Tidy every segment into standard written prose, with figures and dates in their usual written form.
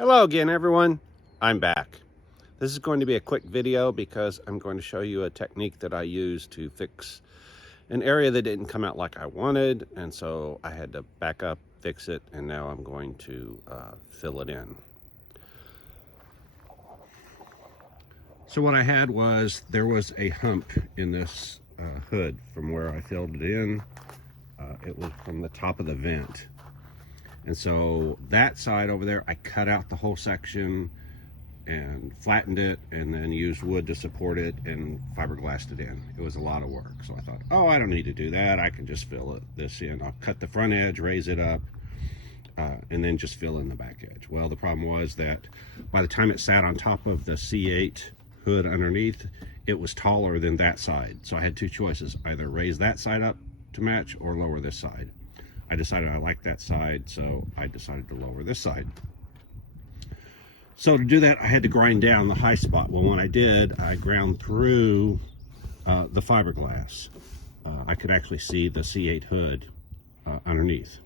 Hello again, everyone. I'm back. This is going to be a quick video because I'm going to show you a technique that I use to fix an area that didn't come out like I wanted, and so I had to back up, fix it, and now I'm going to fill it in. So what I had was, there was a hump in this hood from where I filled it in. It was from the top of the vent. And so that side over there, I cut out the whole section and flattened it, and then used wood to support it and fiberglassed it in. It was a lot of work. So I thought, oh, I don't need to do that. I can just fill this in. I'll cut the front edge, raise it up, and then just fill in the back edge. Well, the problem was that by the time it sat on top of the C8 hood underneath, it was taller than that side. So I had two choices, either raise that side up to match or lower this side. I decided I liked that side, so I decided to lower this side. So to do that, I had to grind down the high spot. Well, when I did, I ground through the fiberglass. I could actually see the C8 hood underneath.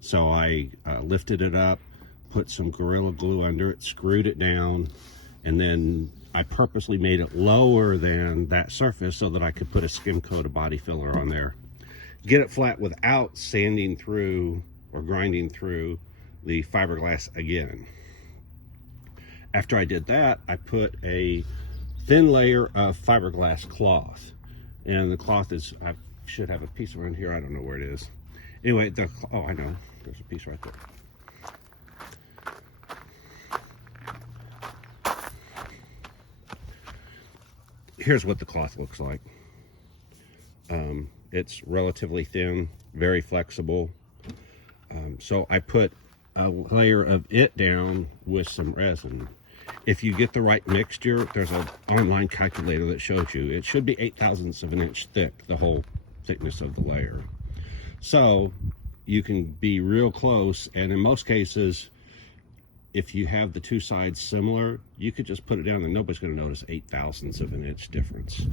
So I lifted it up, put some Gorilla Glue under it, screwed it down, and then I purposely made it lower than that surface so that I could put a skim coat of body filler on there. Get it flat without sanding through or grinding through the fiberglass again. After I did that, I put a thin layer of fiberglass cloth, and the cloth is, I should have a piece around here, I don't know where it is. Anyway, oh, I know, there's a piece right there. Here's what the cloth looks like. It's relatively thin, very flexible. So I put a layer of it down with some resin. If you get the right mixture, there's an online calculator that shows you. It should be 0.08 of an inch thick, the whole thickness of the layer. So you can be real close, and in most cases, if you have the two sides similar, you could just put it down and nobody's going to notice 0.08 of an inch difference.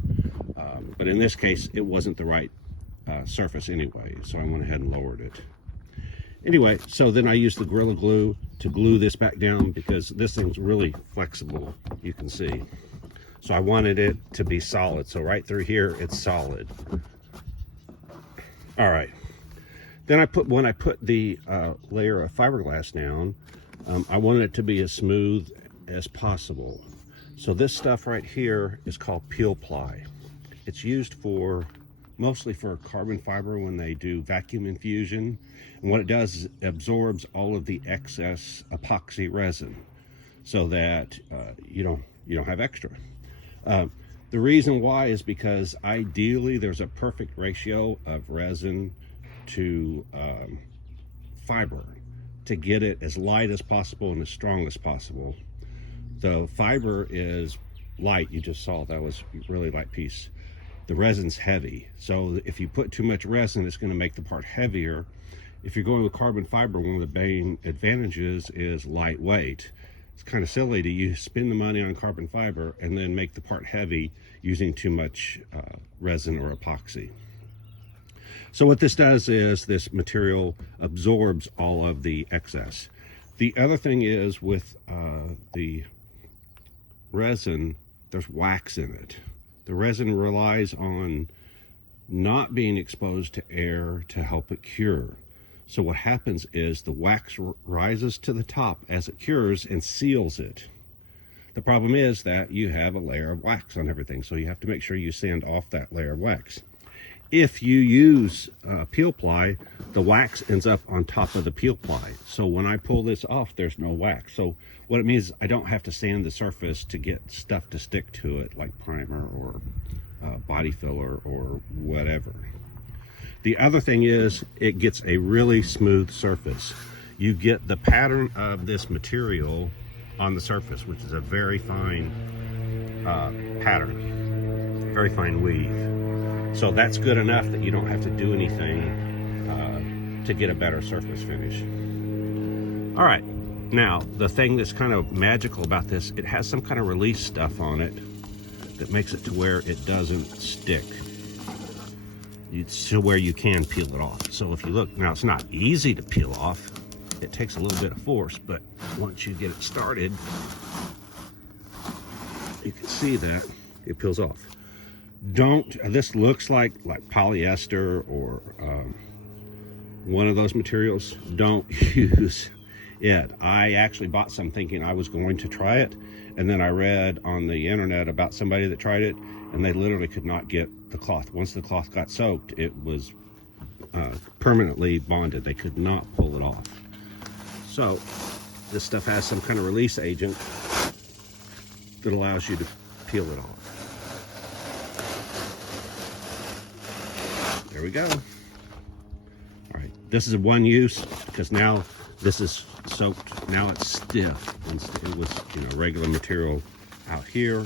But in this case, it wasn't the right surface anyway, so I went ahead and lowered it. Anyway, so then I used the Gorilla Glue to glue this back down because this thing's really flexible, you can see. So I wanted it to be solid, so right through here, it's solid. All right. Then when I put the layer of fiberglass down, I wanted it to be as smooth as possible. So this stuff right here is called peel ply. It's used mostly for carbon fiber when they do vacuum infusion. And what it does is it absorbs all of the excess epoxy resin so that you don't have extra. The reason why is because ideally there's a perfect ratio of resin to fiber to get it as light as possible and as strong as possible. The fiber is light, you just saw that was a really light piece. The resin's heavy, so if you put too much resin, it's going to make the part heavier. If you're going with carbon fiber, one of the main advantages is lightweight. It's kind of silly to spend the money on carbon fiber and then make the part heavy using too much resin or epoxy. So what this does is this material absorbs all of the excess. The other thing is with the resin, there's wax in it. The resin relies on not being exposed to air to help it cure. So what happens is the wax rises to the top as it cures and seals it. The problem is that you have a layer of wax on everything, so you have to make sure you sand off that layer of wax. If you use peel ply, the wax ends up on top of the peel ply. So when I pull this off, there's no wax. So what it means is I don't have to sand the surface to get stuff to stick to it, like primer or body filler or whatever. The other thing is it gets a really smooth surface. You get the pattern of this material on the surface, which is a very fine pattern, very fine weave. So that's good enough that you don't have to do anything to get a better surface finish. All right, now the thing that's kind of magical about this, it has some kind of release stuff on it that makes it to where it doesn't stick. It's to where you can peel it off. So if you look, now it's not easy to peel off, it takes a little bit of force, but once you get it started, you can see that it peels off. This looks like polyester or one of those materials. Don't use it. I actually bought some thinking I was going to try it, and then I read on the internet about somebody that tried it, and they literally could not get the cloth. Once the cloth got soaked, it was permanently bonded. They could not pull it off. So this stuff has some kind of release agent that allows you to peel it off. There we go. All right, this is a one use because now this is soaked. Now it's stiff. It was, you know, regular material out here.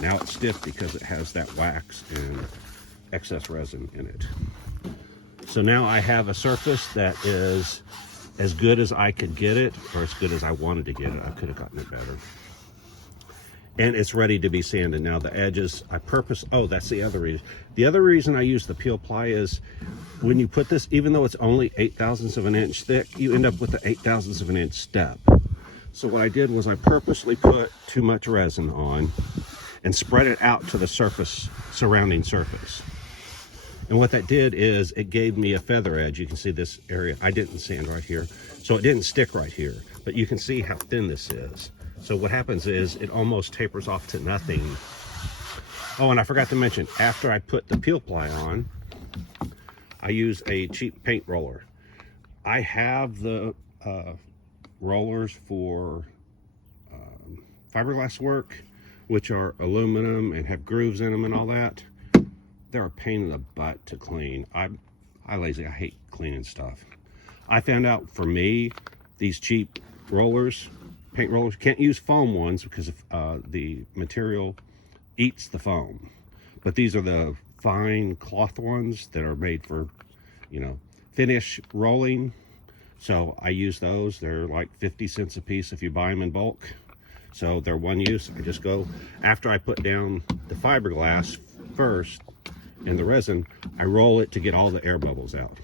Now it's stiff because it has that wax and excess resin in it. So now I have a surface that is as good as I could get it, or as good as I wanted to get it. I could have gotten it better. And it's ready to be sanded. Now the edges, oh, that's the other reason. The other reason I use the peel ply is when you put this, even though it's only 0.8 of an inch thick, you end up with the 0.8 of an inch step. So what I did was I purposely put too much resin on and spread it out to the surrounding surface. And what that did is it gave me a feather edge. You can see this area. I didn't sand right here, so it didn't stick right here, but you can see how thin this is. So what happens is it almost tapers off to nothing. Oh, and I forgot to mention, after I put the peel ply on, I use a cheap paint roller. I have the rollers for fiberglass work, which are aluminum and have grooves in them and all that. They're a pain in the butt to clean. I'm lazy. I hate cleaning stuff. I found out for me, these cheap rollers, paint rollers, can't use foam ones because the material eats the foam. But these are the fine cloth ones that are made for, you know, finish rolling. So I use those. They're like 50 cents a piece if you buy them in bulk. So they're one use. I just go, after I put down the fiberglass first and the resin, I roll it to get all the air bubbles out.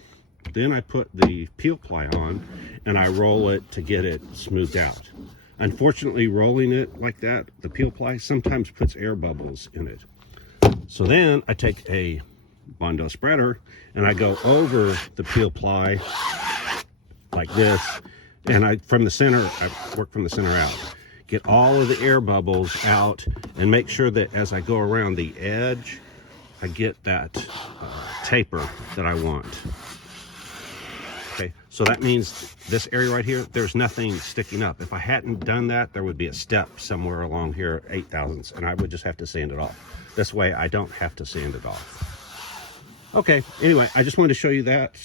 Then I put the peel ply on and I roll it to get it smoothed out. Unfortunately, rolling it like that, the peel ply sometimes puts air bubbles in it. So then I take a Bondo spreader and I go over the peel ply like this, and I work from the center out. Get all of the air bubbles out and make sure that as I go around the edge, I get that taper that I want. Okay, so that means this area right here, there's nothing sticking up. If I hadn't done that, there would be a step somewhere along here, 0.8, and I would just have to sand it off. This way, I don't have to sand it off. Okay, anyway, I just wanted to show you that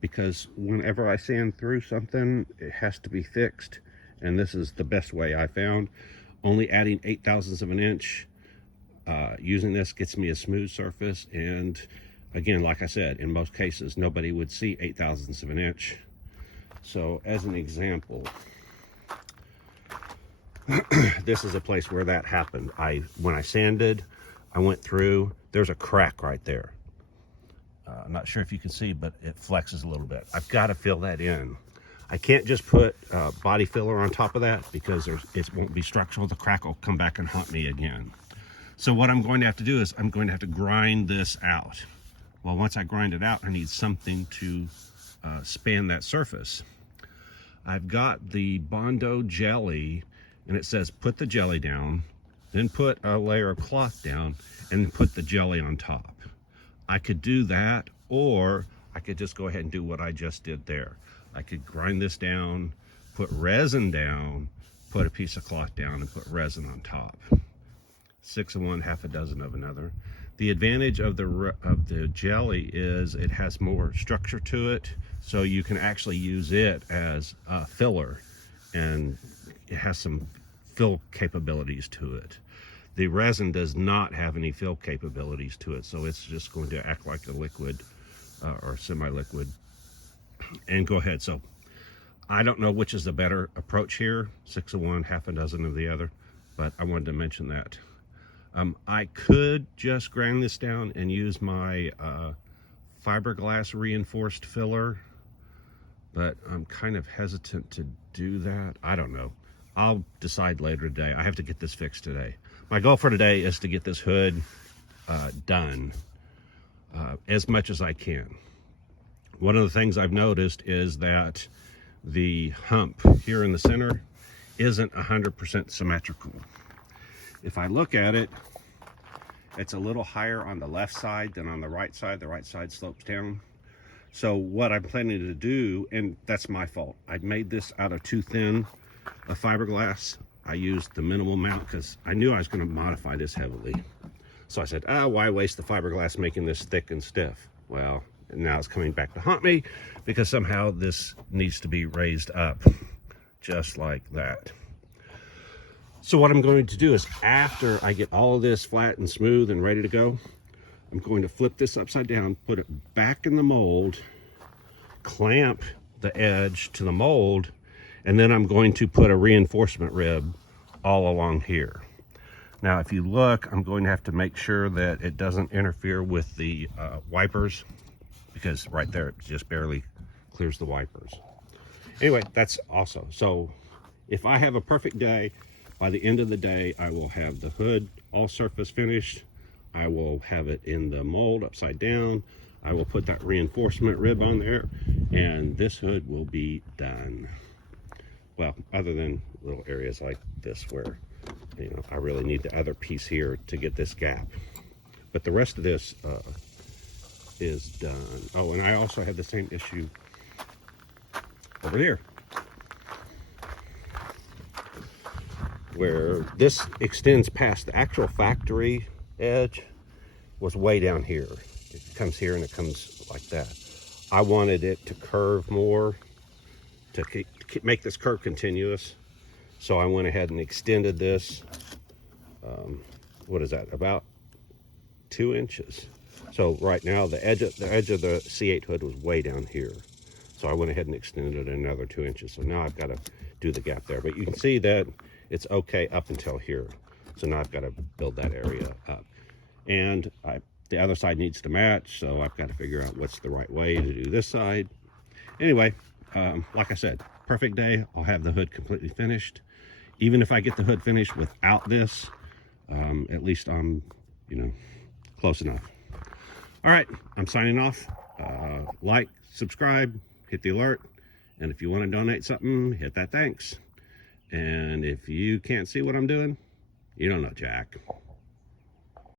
because whenever I sand through something, it has to be fixed, and this is the best way I found. Only adding 0.8 of an inch, using this gets me a smooth surface, and again, like I said, in most cases, nobody would see 0.8 of an inch. So as an example, this is a place where that happened. When I sanded, I went through, there's a crack right there. I'm not sure if you can see, but it flexes a little bit. I've got to fill that in. I can't just put body filler on top of that because it won't be structural. The crack will come back and haunt me again. So what I'm going to have to do is I'm going to have to grind this out. Well, once I grind it out, I need something to span that surface. I've got the Bondo jelly, and it says put the jelly down, then put a layer of cloth down, and put the jelly on top. I could do that, or I could just go ahead and do what I just did there. I could grind this down, put resin down, put a piece of cloth down, and put resin on top. 6 of one, half a dozen of another. The advantage of the jelly is it has more structure to it, so you can actually use it as a filler, and it has some fill capabilities to it. The resin does not have any fill capabilities to it, so it's just going to act like a liquid or semi-liquid. And go ahead. So I don't know which is the better approach here, 6 of one, half a dozen of the other, but I wanted to mention that. I could just grind this down and use my fiberglass reinforced filler, but I'm kind of hesitant to do that. I don't know. I'll decide later today. I have to get this fixed today. My goal for today is to get this hood done as much as I can. One of the things I've noticed is that the hump here in the center isn't 100% symmetrical. If I look at it, it's a little higher on the left side than on the right side. The right side slopes down. So what I'm planning to do, and that's my fault, I made this out of too thin a fiberglass. I used the minimal amount because I knew I was going to modify this heavily. So I said, why waste the fiberglass making this thick and stiff? Well, now it's coming back to haunt me because somehow this needs to be raised up just like that. So what I'm going to do is, after I get all of this flat and smooth and ready to go, I'm going to flip this upside down, put it back in the mold, clamp the edge to the mold, and then I'm going to put a reinforcement rib all along here. Now, if you look, I'm going to have to make sure that it doesn't interfere with the wipers, because right there, it just barely clears the wipers. Anyway, that's also. So if I have a perfect day, by the end of the day, I will have the hood all surface finished. I will have it in the mold upside down. I will put that reinforcement rib on there, and this hood will be done. Well, other than little areas like this where, you know, I really need the other piece here to get this gap. But the rest of this is done. Oh, and I also have the same issue over there, where this extends past the actual factory edge was way down here. It comes here and it comes like that. I wanted it to curve more to make this curve continuous. So I went ahead and extended this, what is that, about 2 inches. So right now the edge of the C8 hood was way down here. So I went ahead and extended it another 2 inches. So now I've got to do the gap there. But you can see that it's okay up until here. So now I've got to build that area up. And the other side needs to match, so I've got to figure out what's the right way to do this side. Anyway, like I said, perfect day. I'll have the hood completely finished. Even if I get the hood finished without this, at least I'm, you know, close enough. All right, I'm signing off. Like, subscribe, hit the alert, and if you want to donate something, hit that thanks. And if you can't see what I'm doing, you don't know Jack.